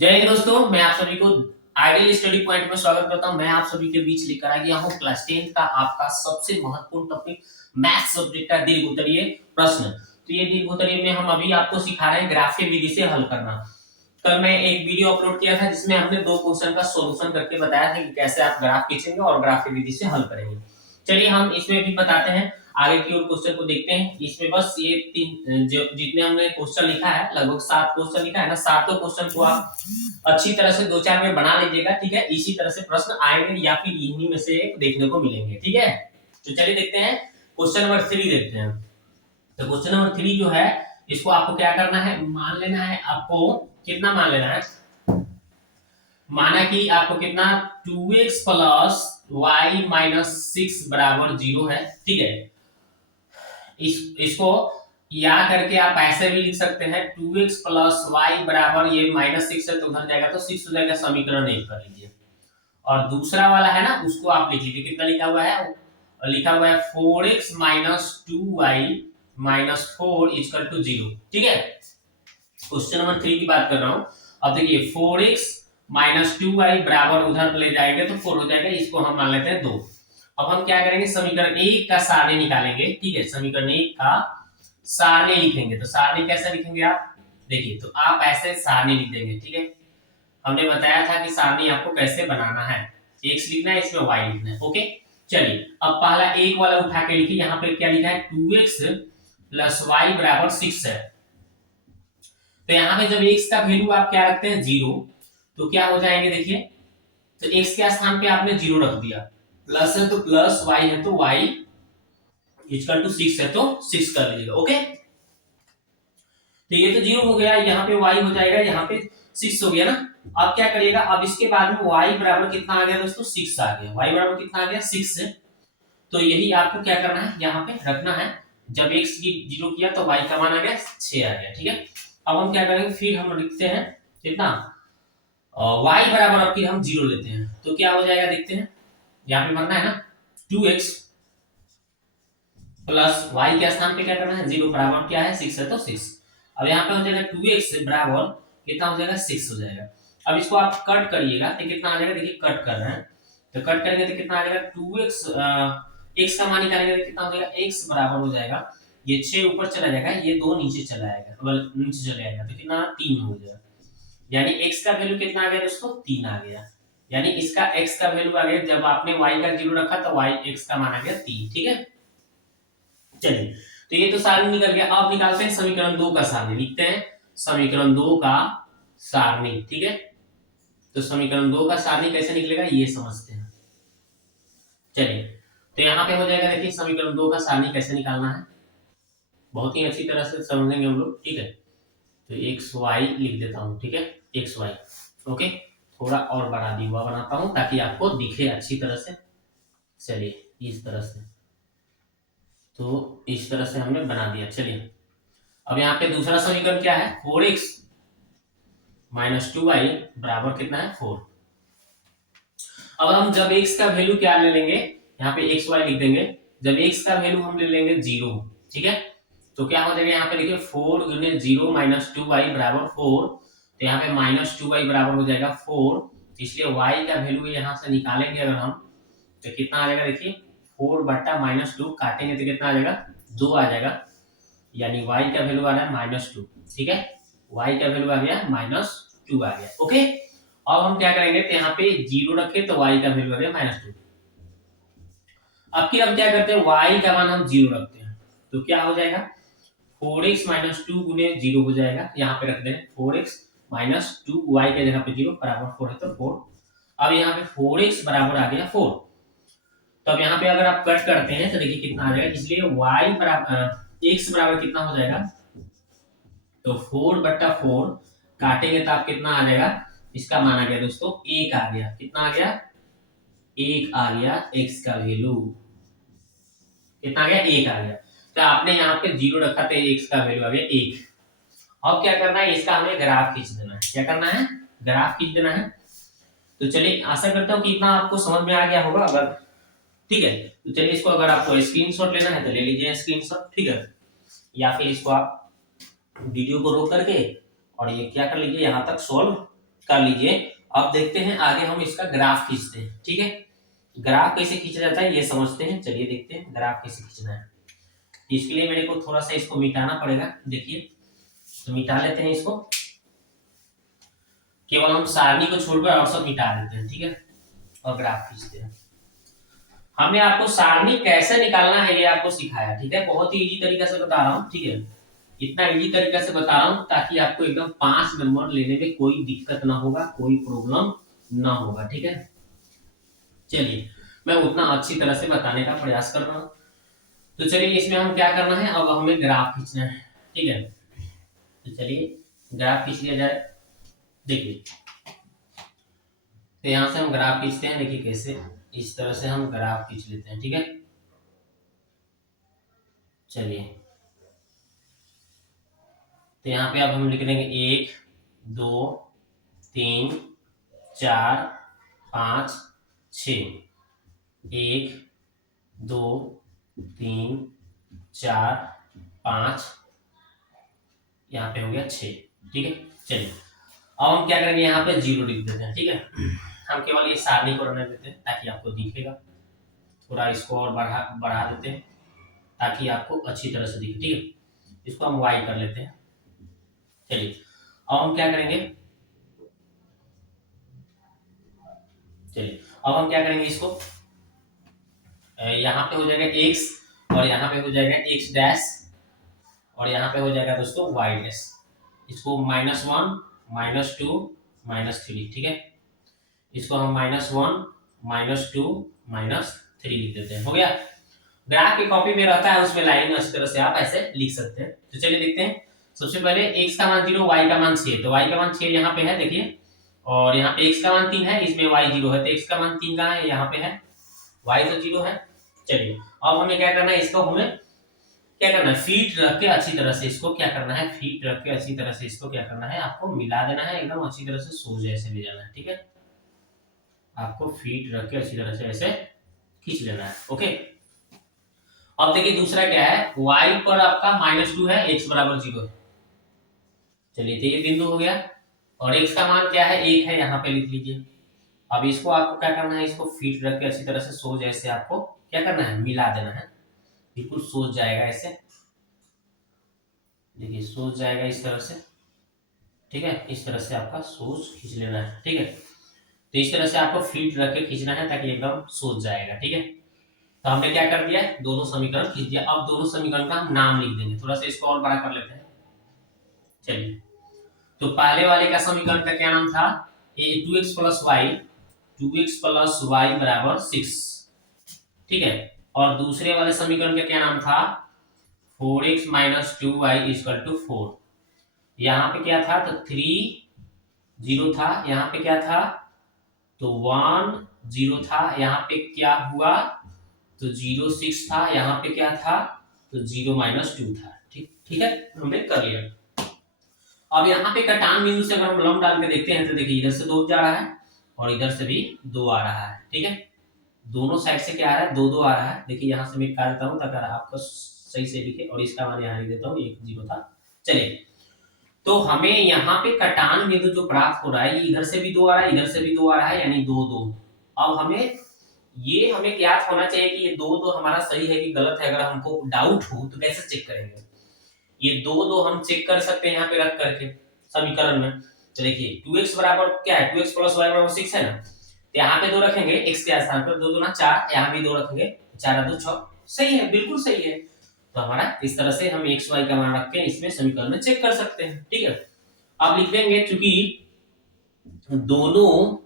जय हिंद दोस्तों, मैं आप सभी को आइडियल स्टडी पॉइंट में स्वागत करता हूं। मैं आप सभी के बीच लेकर आ गया हूं क्लास 10 का आपका सबसे महत्वपूर्ण टॉपिक मैथ सब्जेक्ट का दीर्घोत्तरीय प्रश्न। तो ये दीर्घोत्तरीय में हम अभी आपको सिखा रहे हैं ग्राफीय विधि से हल करना। कल मैं एक वीडियो अपलोड किया था जिसमें हमने दो क्वेश्चन का सॉल्यूशन करके बताया था कि कैसे आप ग्राफ खींचेंगे और ग्राफीय विधि से हल करेंगे। चलिए हम इसमें भी बताते हैं, आगे की ओर क्वेश्चन को देखते हैं। इसमें बस ये तीन जितने हमने क्वेश्चन लिखा है, लगभग 7 क्वेश्चन लिखा है ना, सातों क्वेश्चन को आप अच्छी तरह से 2-4 में बना लीजिएगा, ठीक है। इसी तरह से प्रश्न आएंगे या फिर इन्हीं में से एक देखने को मिलेंगे, ठीक है। तो चलिए देखते हैं क्वेश्चन नंबर 3 देखते हैं। तो क्वेश्चन नंबर 3 जो है, इसको आपको क्या करना है, मान लेना है। आपको कितना मान लेना है, माना कि आपको कितना 2x प्लस y माइनस 6 बराबर 0 है, ठीक है। इसको या करके आप ऐसे भी लिख सकते हैं 2x प्लस वाई बराबर, ये माइनस 6 है तो उधर जाएगा तो 6 हो जाएगा, समीकरण 1 कर लीजिए। और दूसरा वाला है ना, उसको आप लिख लीजिए। कितना लिखा हुआ है, लिखा हुआ है 4x minus 2y minus 4 equal to 0, ठीक है। क्वेश्चन नंबर 3 की बात कर रहा हूं। अब देखिए 4x माइनस 2y बराबर उधर ले जाएंगे तो 4 हो जाएगा, इसको हम मान लेते हैं 2। अब हम क्या करेंगे, समीकरण 1 का सारणी निकालेंगे, ठीक है। समीकरण 1 का सारणी लिखेंगे। तो सारणी कैसे लिखेंगे आप, देखिए, तो आप ऐसे सारणी लिख देंगे, ठीक है। हमने बताया था कि सारणी आपको कैसे बनाना है, x लिखना है, इसमें y लिखना है, ओके। चलिए अब पहला एक वाला उठा के लिखिए। यहाँ पे क्या लिखा है, 2x प्लस वाई बराबर 6 है। तो यहाँ पे जब x का वैल्यू आप क्या रखते हैं, 0, तो क्या हो जाएंगे, देखिए। तो x के स्थान पे आपने 0 रख दिया, प्लस है तो प्लस, y है तो y इक्वल टू 6 है तो 6 कर लीजिएगा, ओके। तो ये तो 0 हो गया, यहाँ पे y हो जाएगा, यहाँ पे 6 हो गया ना। अब क्या करिएगा, अब इसके बाद में y बराबर कितना आ गया दोस्तों, 6 आ गया। y बराबर कितना आ गया, 6 है। तो यही आपको क्या करना है, यहाँ पे रखना है। जब x की 0 किया तो y का मान आ गया 6 आ गया, ठीक है। अब हम क्या करेंगे, फिर हम लिखते हैं कितना, y बराबर, अब फिर हम 0 लेते हैं तो क्या हो जाएगा, देखते हैं। यहाँ पे बनना है ना 2x प्लस y के स्थान पे क्या करना है, 0 बराबर क्या है, 6 है तो 6। अब यहाँ पे हो जाएगा 2x बराबर कितना हो जाएगा, 6 हो जाएगा। अब इसको आप कट करिएगा तो कितना आ जाएगा, देखिए कट कर रहे हैं तो कट करेंगे तो कितना आ जाएगा, 2x x का मान निकालेंगे तो कितना हो जाएगा, x बराबर हो जाएगा, ये 6 ऊपर चला जाएगा, ये 2 नीचे चला जाएगा, नीचे चले जाएगा तो कितना 3 हो जाएगा। यानी x का वैल्यू कितना आ गया दोस्तों, 3 आ गया। यानी इसका x का वैल्यू आ गया, जब आपने y का 0 रखा तो y x का मान आ गया 3, ठीक है। चलिए, तो ये तो सारणी निकल गया। अब निकालते हैं समीकरण 2 का सारणी, लिखते हैं समीकरण 2 का सारणी, ठीक है। तो समीकरण 2 का सारणी कैसे निकलेगा ये समझते हैं। चलिए, तो यहाँ पे हो जाएगा, देखिए समीकरण 2 का सारणी कैसे निकालना है, बहुत ही अच्छी तरह से समझेंगे हम लोग, ठीक है। तो एक्स वाई लिख देता हूँ, ठीक है, एक्स वाई, ओके। थोड़ा और बड़ा दी हुआ बनाता हूँ ताकि आपको दिखे अच्छी तरह से। चलिए इस तरह से, तो इस तरह से हमने बना दिया। चलिए अब यहाँ पे दूसरा समीकरण क्या है, 4x माइनस 2y बराबर कितना है, 4। अब हम जब x का वैल्यू क्या ले लेंगे, यहाँ पे एक्स वाई लिख देंगे। जब x का वैल्यू हम ले लेंगे 0, ठीक है, तो क्या हो जाएगा, यहाँ पे देखिए 4 गुने 0 माइनस 2y बराबर 4। तो यहाँ पे माइनस 2y बराबर हो जाएगा 4, इसलिए y का वैल्यू यहाँ से निकालेंगे अगर हम तो कितना आ जाएगा, देखिए 4 बट्टा माइनस 2 काटेंगे तो कितना आ जाएगा, 2 आ जाएगा। यानी y का वैल्यू आ रहा है माइनस 2, ठीक है। y का वैल्यू आ गया माइनस 2 आ गया, ओके। अब हम क्या करेंगे, तो यहाँ पे 0 रखे तो y का वैल्यू आ गया माइनस 2। अब फिर हम क्या करते हैं, y का मान हम 0 रखते हैं तो क्या हो जाएगा, 4x माइनस 2 गुने 0 हो जाएगा। यहाँ पे रख दें 4x माइनस 2, y के जगह पे 0 बराबर 4 है तो 4। अब यहाँ पे 4x बराबर आ गया 4। तो अब यहाँ पे अगर आप कट करते हैं तो देखिए कितना आ जाएगा, इसलिए y बराबर x बराबर कितना हो जाएगा, तो 4 बट्टा 4 काटेंगे तो आप कितना आ जाएगा, इसका मान आ गया दोस्तों 1 आ गया। कितना आ गया, 1 आ गया, x का वैल्यू कितना आ गया, 1 आ गया। तो आपने यहाँ पे 0 रखा तो x का वैल्यू आ गया 1। अब क्या करना है, इसका हमें ग्राफ खींच देना है। क्या करना है, ग्राफ खींच देना है। तो चलिए आशा करता हूँ कि इतना आपको समझ में आ गया होगा। अगर ठीक है तो चलिए इसको, अगर आपको स्क्रीनशॉट लेना है तो ले लीजिए स्क्रीनशॉट, ठीक है। या फिर इसको आप वीडियो को रोक करके और ये क्या कर लीजिए, यहाँ तक सॉल्व कर लीजिए। अब देखते हैं आगे हम इसका ग्राफ खींचते हैं। ठीक है, ग्राफ कैसे खींचा जाता है ये समझते हैं। चलिए देखते हैं ग्राफ कैसे खींचना है। इसके लिए मेरे को थोड़ा सा इसको मिटाना पड़ेगा। देखिए, तो मिटा लेते हैं इसको, केवल हम सारणी को छोड़कर और सब मिटा देते हैं। ठीक है, और ग्राफ खींचते हैं। हमने आपको सारणी कैसे निकालना है ये आपको सिखाया। ठीक है, बहुत ही इजी तरीका से बता रहा हूँ। ठीक है, इतना इजी तरीका से बता रहा हूँ ताकि आपको एकदम 5 नंबर लेने में कोई दिक्कत ना होगा, कोई प्रॉब्लम ना होगा। ठीक है, चलिए मैं उतना अच्छी तरह से बताने का प्रयास कर रहा हूँ। तो चलिए इसमें हम क्या करना है, अब हमें ग्राफ खींचना है। ठीक है, तो चलिए ग्राफ खींच लिया जाए। देखिए, तो यहां से हम ग्राफ खींचते हैं। देखिए कैसे, इस तरह से हम ग्राफ खींच लेते हैं। ठीक है, चलिए तो यहाँ पे अब हम लिख देंगे 1 2 3 4 5 6। 1 2 3 4 5, यहाँ पे हो गया 6। ठीक है, चलिए अब हम क्या करेंगे, यहाँ पे 0 लिख देते हैं। ठीक है, हम केवल ये सारणी को रहने देते हैं ताकि आपको दिखेगा। थोड़ा इसको और बढ़ा देते हैं ताकि आपको अच्छी तरह से दिखे। ठीक है, इसको हम y कर लेते हैं। चलिए अब हम क्या करेंगे, चलिए अब हम क्या करेंगे, इसको यहाँ पे हो जाएगा x और यहाँ पे हो जाएगा x डैश और यहाँ पे हो जाएगा दोस्तों y डैश। इसको -1 -2 -3। ठीक है, इसको हम -1 -2 -3 लिख देते हैं। हो गया, ग्राफ की कॉपी में रहता है उसमें लाइन अच्छी तरह से आप ऐसे लिख सकते हैं। तो चलिए देखते हैं। सबसे पहले x का मान 0, y का मान 6। तो y का मान 6 यहाँ पे है देखिए, और यहाँ पे x का मान 3 है, इसमें y 0 है। तो x का मान 3 कहाँ है, यहाँ पे है, y तो 0 है। चलिए अब हमें क्या करना है, इसको हमें क्या करना है, फीट रख के अच्छी तरह से इसको क्या करना है, फीट रख के अच्छी तरह से इसको क्या करना है, आपको मिला देना है एकदम अच्छी तरह से, सोच जैसे ले जाना है। ठीक है, आपको फीट रख के अच्छी तरह से ऐसे खींच लेना है। ओके, अब देखिए दूसरा क्या है, y पर आपका -2 है, x बराबर 0 है। चलिए तो ये बिंदु हो गया, और x का मान क्या है, 1 है, यहाँ पे लिख लीजिए। अब इसको आपको क्या करना है, इसको फीट रख के अच्छी तरह से सोच जैसे आपको क्या करना है, मिला देना है। बिल्कुल सोच जाएगा ऐसे, देखिए सोच जाएगा इस तरह से। ठीक है, इस तरह से आपका सोच खींच लेना है। ठीक है, तो इस तरह से आपको फीट रख के खींचना है ताकि एकदम सोच जाएगा। ठीक है, तो हमने क्या कर दिया, दोनों समीकरण खींच दिया। अब दोनों समीकरण का हम नाम लिख देंगे। थोड़ा सा इसको और बड़ा कर लेते हैं। चलिए, तो पहले वाले का समीकरण का क्या नाम था, 2x प्लस वाई बराबर 6। ठीक है, और दूसरे वाले समीकरण का क्या नाम था, 4x minus 2y equal to 4। यहाँ पे क्या था, तो 3 0 था, यहाँ पे क्या था, तो 1 0 था, यहाँ पे क्या हुआ, तो 0 6 था, यहाँ पे क्या था, तो 0 -2 था। ठीक है, हमने कर लिया। अब यहाँ पे कटान बिंदु से अगर हम लंब डाल के देखते हैं तो देखिए इधर से 2 जा रहा है और इधर से भी 2 आ रहा है। ठीक है, दोनों साइड से क्या आ रहा है, 2 2 आ रहा है। देखिए यहाँ से मैं काट देता हूँ ताकि आपको सही से दिखे, और इसका मान यहाँ लिख देता हूँ, 1 0 था। चलिए, तो हमें यहाँ पे कटान बिंदु जो प्राप्त हो रहा है, इधर से भी 2 आ रहा है, इधर से भी 2 आ रहा है, यानी 2 2। अब हमें ज्ञात होना चाहिए कि ये 2 2 हमारा सही है कि गलत है। अगर हमको डाउट हो तो कैसे चेक करेंगे, ये 2 2 हम चेक कर सकते हैं यहाँ पे रख करके समीकरण में। तो देखिए 2x बराबर क्या है, 2x प्लस वाई बराबर 6 है ना, तो यहाँ पे 2 रखेंगे x के स्थान पर, 2 2 ना 4, यहाँ भी 2 रखेंगे, 4 2 6। सही है, बिल्कुल सही है। तो हमारा इस तरह से हम x y का मान रख के इसमें समीकरण में चेक कर सकते हैं। ठीक है, अब लिख देंगे चूंकि दोनों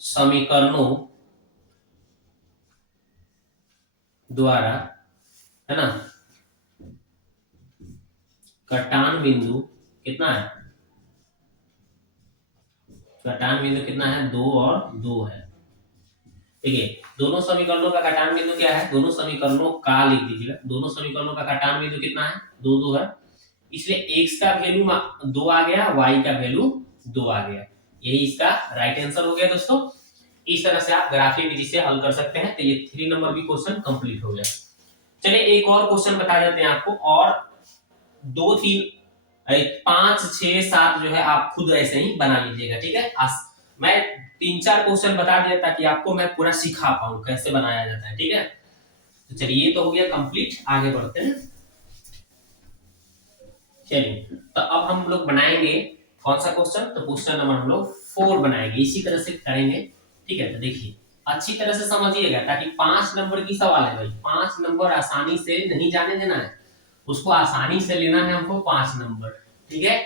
समीकरणों द्वारा, है ना, कटान बिंदु कितना है, कटान बिंदु कितना है, 2 और 2 है। ठीक है, दोनों समीकरणों का कटान बिंदु क्या है, दोनों समीकरणों का लिख दीजिएगा। दोनों समीकरणों का कटान बिंदु कितना है, 2 2 है, इसलिए x का वैल्यू 2 आ गया, y का वैल्यू 2 आ गया। यही इसका राइट आंसर हो गया दोस्तों। इस तरह से आप ग्राफिक विधि से हल कर सकते हैं। तो ये 3 नंबर भी क्वेश्चन कंप्लीट हो गया। चलिए एक और क्वेश्चन बता देते हैं आपको, और 2 3 5 6 7 जो है आप खुद ऐसे ही बना लीजिएगा, ठीक है। मैं 3 4 क्वेश्चन बता दिया ताकि आपको मैं पूरा सिखा पाऊँ कैसे बनाया जाता है, ठीक है। तो चलिए ये तो हो गया कंप्लीट, आगे बढ़ते हैं। चलिए तो अब हम लोग बनाएंगे कौन सा क्वेश्चन, तो क्वेश्चन नंबर हम लोग 4 बनाएंगे, इसी तरह से करेंगे, ठीक है। तो देखिए अच्छी तरह से समझिएगा ताकि 5 नंबर की सवाल है भाई, 5 नंबर आसानी से नहीं जाने देना है, उसको आसानी से लेना है हमको 5 नंबर, ठीक है।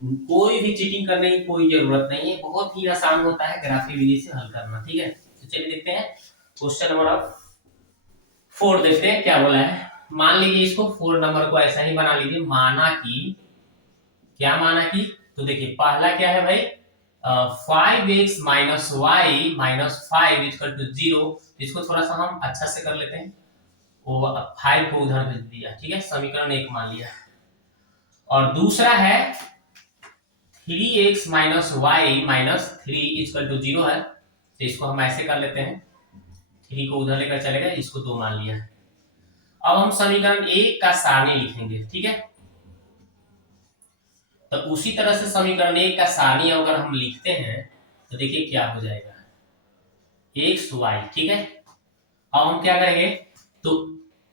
कोई भी चीटिंग करने की कोई जरूरत नहीं है, बहुत ही आसान होता है ग्राफी विधि से हल करना, ठीक है। तो चलिए देखते हैं क्वेश्चन नंबर अब 4 देखते हैं क्या बोला है। मान लीजिए इसको 4 नंबर को ऐसा ही बना लीजिए, माना कि क्या माना कि, तो देखिए पहला क्या है भाई 5x minus y minus 5 equal to 0। इसको थोड़ा सा हम अच्छा से कर लेते हैं, वो 5 को उधर भेज दिया, ठीक है, समीकरण 1 मान लिया। और दूसरा है 3x minus y minus 3 equal to 0 है, तो इसको हम ऐसे कर लेते हैं, 3 को उधर लेकर चले गए, इसको 2 मान लिया। अब हम समीकरण 1 का सारणी लिखेंगे, ठीक है। तो उसी तरह से समीकरण 1 का सारणी अगर हम लिखते हैं तो देखिए क्या हो जाएगा, एक्स वाई, ठीक है। अब हम क्या करेंगे, तो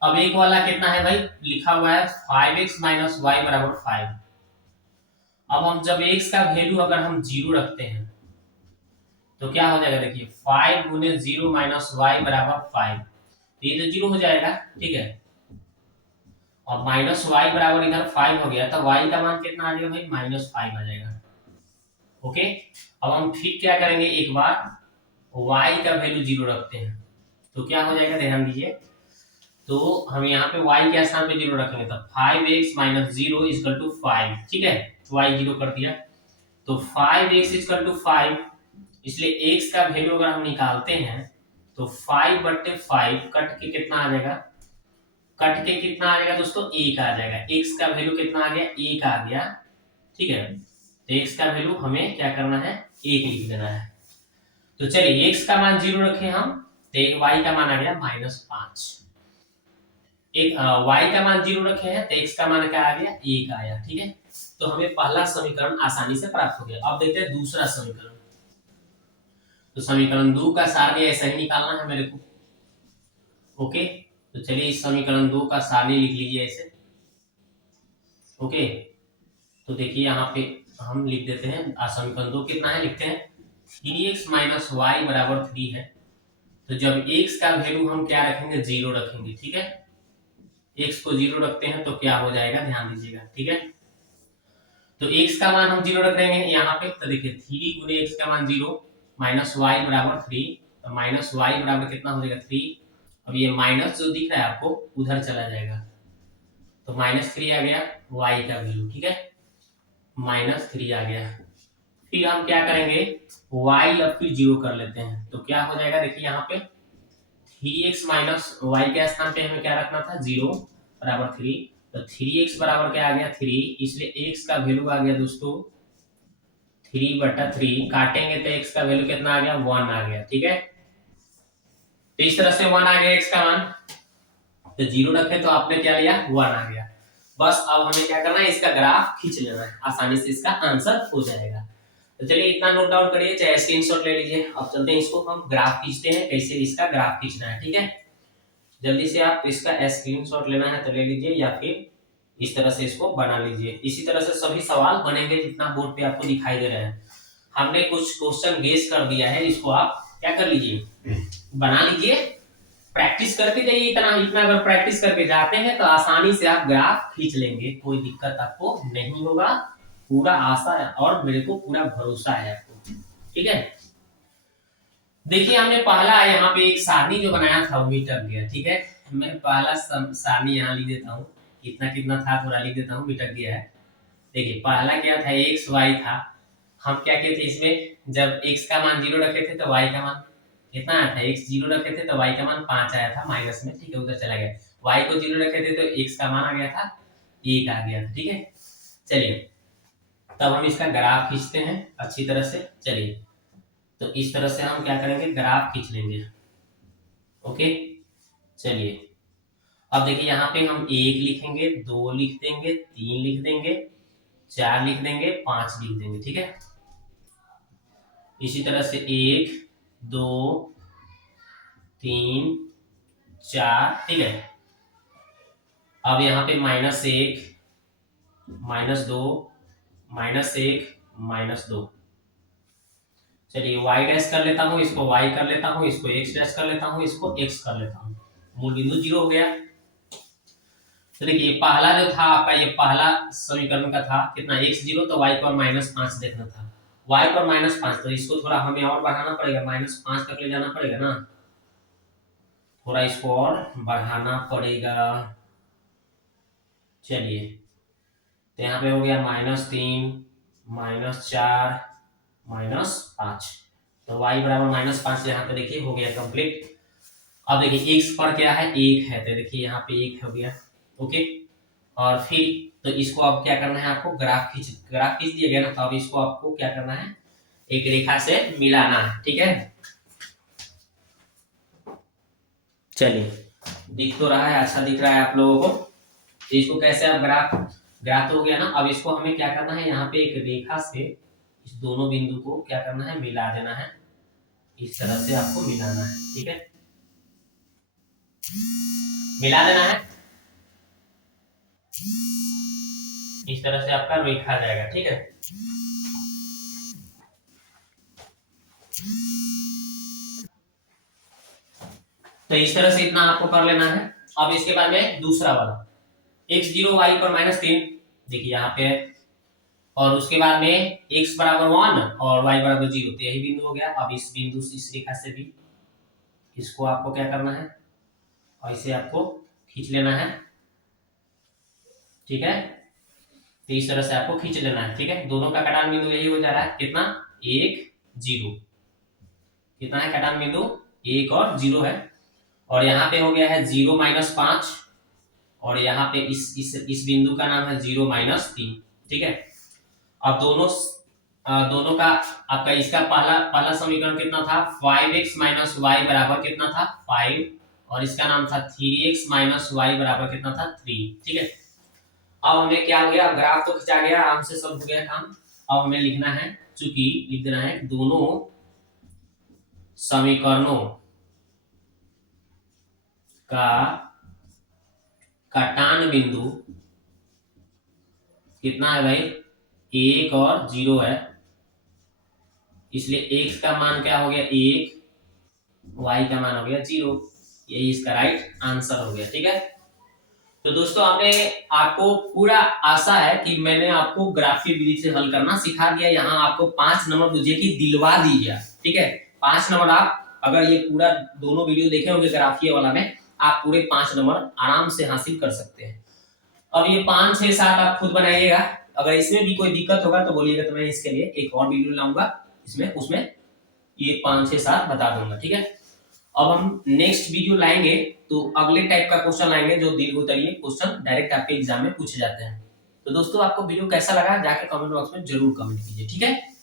अब एक वाला कितना है भाई, लिखा हुआ है 5x माइनस वाई बराबर 5। अब हम जब x का वैल्यू अगर हम 0 रखते हैं तो क्या हो जाएगा, देखिए 5 गुने 0 माइनस वाई बराबर 5, ये तो 0 हो जाएगा, ठीक है। और माइनस वाई बराबर इधर 5 हो गया, तो y का मान कितना आ जाएगा भाई, -5 आ जाएगा, ओके। अब हम फिर क्या करेंगे, एक बार y का वैल्यू 0 रखते हैं तो क्या हो जाएगा, ध्यान दीजिए। तो हम यहाँ पे y के स्थान पे 0 रखेंगे, तो 5x माइनस 0 इक्वल टू 5, ठीक है। y 0 कर दिया, तो 5x इक्वल टू 5, इसलिए x का वैल्यू अगर हम निकालते हैं तो 5/5 कट के कितना आ जाएगा, कट के कितना आ जाएगा दोस्तों, 1 आ जाएगा। x का वैल्यू कितना आ गया, 1 आ गया, ठीक है। तो x का वैल्यू हमें क्या करना है, 1 लिख देना है। तो चलिए x का मान 0 रखे हम, तो एक y का मान आ गया -5। एक y का मान 0 रखे हैं तो x का मान क्या आ गया, 1 आया, ठीक है। तो हमें पहला समीकरण आसानी से प्राप्त हो गया। अब देखते हैं दूसरा समीकरण। तो समीकरण 2 का सारणी ऐसा ही निकालना है मेरे को, ओके। तो चलिए इस समीकरण 2 का सारणी लिख लीजिए ऐसे, ओके। तो देखिए यहाँ पे हम लिख देते हैं, समीकरण 2 कितना है, लिखते हैं 3x माइनस वाई बराबर 3 है। तो जब x का वैल्यू हम क्या रखेंगे, 0 रखेंगे, ठीक है। x को 0 रखते हैं तो क्या हो जाएगा, ध्यान दीजिएगा, ठीक है। तो x का मान हम 0 रख देंगे यहाँ पे, तो देखिए 3 गुने x का मान 0 माइनस वाई बराबर 3, तो माइनस वाई बराबर कितना हो जाएगा, 3। अब ये माइनस जो दिख रहा है आपको उधर चला जाएगा, तो -3 आ गया y का वैल्यू, ठीक है, -3 आ गया। फिर हम क्या करेंगे, y अब फिर 0 कर लेते हैं, तो क्या हो जाएगा, देखिए यहाँ पे 3x माइनस वाई के स्थान पे हमें क्या रखना था, 0 बराबर 3, तो 3x बराबर क्या आ गया, 3, इसलिए x का वैल्यू आ गया दोस्तों 3/3, काटेंगे तो x का वैल्यू कितना आ गया, 1 आ गया, ठीक है। तो इस तरह से 1 आ गया x का मान, तो 0 रखे तो आपने क्या लिया, 1 आ गया। बस अब हमें क्या करना है, इसका ग्राफ खींच लेना है, आसानी से इसका आंसर हो जाएगा। तो चलिए इतना नोट डाउन करिए, चाहे स्क्रीनशॉट ले लीजिए। अब चलते हैं, इसको हम ग्राफ खींचते हैं, कैसे इसका ग्राफ खींचना है, ठीक है। जल्दी से आप इसका स्क्रीनशॉट लेना है तो ले लीजिए, या फिर इस तरह से इसको बना लीजिए। इसी तरह से सभी सवाल बनेंगे जितना बोर्ड पे आपको दिखाई दे रहे हैं। हमने कुछ क्वेश्चन गेस कर दिया है, इसको आप क्या कर लीजिए, बना लीजिए, प्रैक्टिस करके जाइए। इतना इतना अगर प्रैक्टिस करके जाते हैं तो आसानी से आप ग्राफ खींच लेंगे, कोई दिक्कत आपको नहीं होगा, पूरा आशा है और मेरे को पूरा भरोसा है आपको, ठीक है। देखिए हमने पहला यहाँ पे एक सारणी जो बनाया था वो मिट गया, ठीक है। मैं पहला सारणी यहाँ लिख देता हूँ, कितना कितना था थोड़ा लिख देता हूँ, मिट गया है। देखिए पहला क्या था, एक्स वाई था, हम क्या किए थे इसमें, जब x का मान 0 रखे थे तो y का मान कितना आया था, x 0 रखे थे तो y का मान 5 आया था माइनस में, ठीक है, उधर चला गया। y को 0 रखे थे तो x का मान आ गया था 1 आ गया था, ठीक है। चलिए तब हम इसका ग्राफ खींचते हैं अच्छी तरह से। चलिए तो इस तरह से हम क्या करेंगे, ग्राफ खींच लेंगे, ओके। चलिए अब देखिए यहाँ पे हम 1 लिखेंगे, 2 लिख देंगे, 3 लिख देंगे, 4 लिख देंगे, 5 लिख देंगे, ठीक है। इसी तरह से 1 2 3 4, ठीक है। अब यहाँ पे -1 -2 -1 -2। चलिए y डैश कर लेता हूँ, इसको y कर लेता हूँ, इसको x डैश कर लेता हूँ, इसको x कर लेता हूँ। मूल बिंदु 0 हो गया। तो देखिए पहला जो था आपका, ये पहला समीकरण का था कितना, x0, तो y पर -5 देखना था, y पर -5, तो इसको थोड़ा हमें और बढ़ाना पड़ेगा, -5 तक ले जाना पड़ेगा ना, थोड़ा इसको और बढ़ाना पड़ेगा। चलिए तो यहाँ पे हो गया -3 -4 -5, तो y बराबर -5 यहाँ पे देखिए हो गया कंप्लीट। अब देखिए x पर क्या है, 1 है, तो देखिए यहाँ पे 1 हो गया, ओके। और फिर तो इसको अब क्या करना है आपको, ग्राफ खींच दिया गया ना, तो अब इसको आपको क्या करना है, एक रेखा से मिलाना है, ठीक है। चलिए दिख तो रहा है, अच्छा दिख रहा है आप लोगों को। तो इसको कैसे अब ग्राफ तो हो गया ना, अब इसको हमें क्या करना है, यहाँ पे एक रेखा से इस दोनों बिंदु को क्या करना है, मिला देना है, इस तरह से आपको मिलाना है, ठीक है, मिला देना है, इस तरह से आपका रेखा आ जाएगा, ठीक है। तो इस तरह से इतना आपको कर लेना है। अब इसके बाद में दूसरा वाला x0 y पर -3, देखिए यहाँ पे, और उसके बाद में x बराबर 1 और y बराबर 0, तो यही बिंदु हो गया। अब इस बिंदु से इस रेखा से भी इसको आपको क्या करना है, और इसे आपको खींच लेना है, ठीक है। तो इस तरह से आपको खींच लेना है, ठीक है। दोनों का कटान बिंदु यही हो जा रहा है, कितना, 1 0, कितना है कटान बिंदु, 1 और 0 है। और यहाँ पे हो गया है 0 -5, और यहाँ पे इस बिंदु का नाम है 0 -3, ठीक है। अब दोनों का आपका इसका पहला समीकरण कितना था, 5x - y बराबर कितना था, 5, और इसका नाम था 3x - y बराबर कितना था, 3, ठीक है। अब हमें क्या हो गया, ग्राफ तो खिंचा गया, आराम से सब हो गया काम। अब हमें लिखना है, चूंकि लिख देना है दोनों समीकरणों का कटान बिंदु कितना है भाई, 1 और 0 है, इसलिए x का मान क्या हो गया, 1, y का मान हो गया 0, यही इसका राइट आंसर हो गया, ठीक है। तो दोस्तों हमने आपको पूरा आशा है कि मैंने आपको ग्राफीय विधि से हल करना सिखा दिया। यहाँ आपको 5 नंबर मुझे की दिलवा दी गया, ठीक है। 5 नंबर आप अगर ये पूरा दोनों वीडियो देखे होंगे ग्राफीय वाला में, आप पूरे 5 नंबर आराम से हासिल कर सकते हैं। अब ये 5 6 7 आप खुद बनाइएगा, अगर इसमें भी कोई दिक्कत होगा तो बोलिएगा, तो मैं इसके लिए एक और वीडियो लाऊंगा, इसमें उसमें ये 5 6 7 बता दूंगा, ठीक है। अब हम नेक्स्ट वीडियो लाएंगे तो अगले टाइप का क्वेश्चन लाएंगे, जो दिल उतरिए क्वेश्चन डायरेक्ट आपके एग्जाम में पूछे जाते हैं। तो दोस्तों आपको वीडियो कैसा लगा, जाके कमेंट बॉक्स में जरूर कमेंट कीजिए, ठीक है।